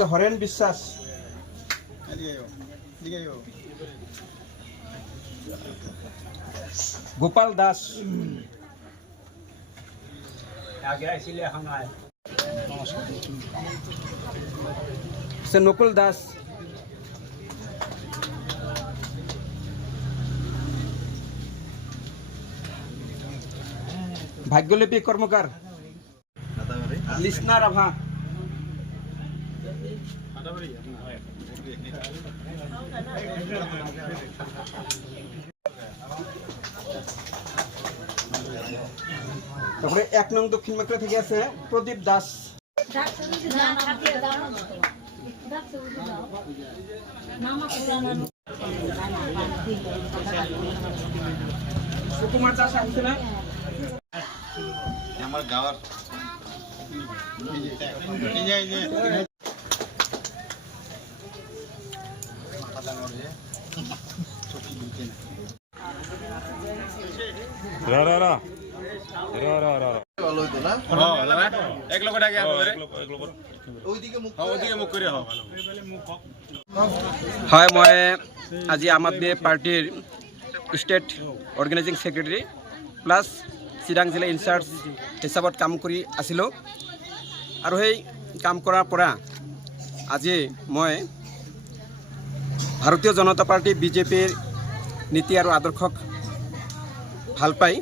mister horn বিশ্বাস, Gopal Das, mister নকুল দাস, ভাগ্যলিপি কর্মকার, লিসনা রাভা, তারপরে 1 নং দক্ষিণ মাকড়া থেকে আছে প্রদীপ দাস, সুকুমার দাস আসছে না আমার গাওয়ার হয় মই আজি আম আদমি পাৰ্টিৰ state organising secretary plus Chirang জিলা ইনচাৰ্জ হিচাপত কাম কৰি আছিলোঁ আৰু সেই কাম কৰাৰ পৰা আজি মই ভাৰতীয় জনতা পাৰ্টি বিজেপিৰ নীতি আৰু আদৰ্শক ভাল পাই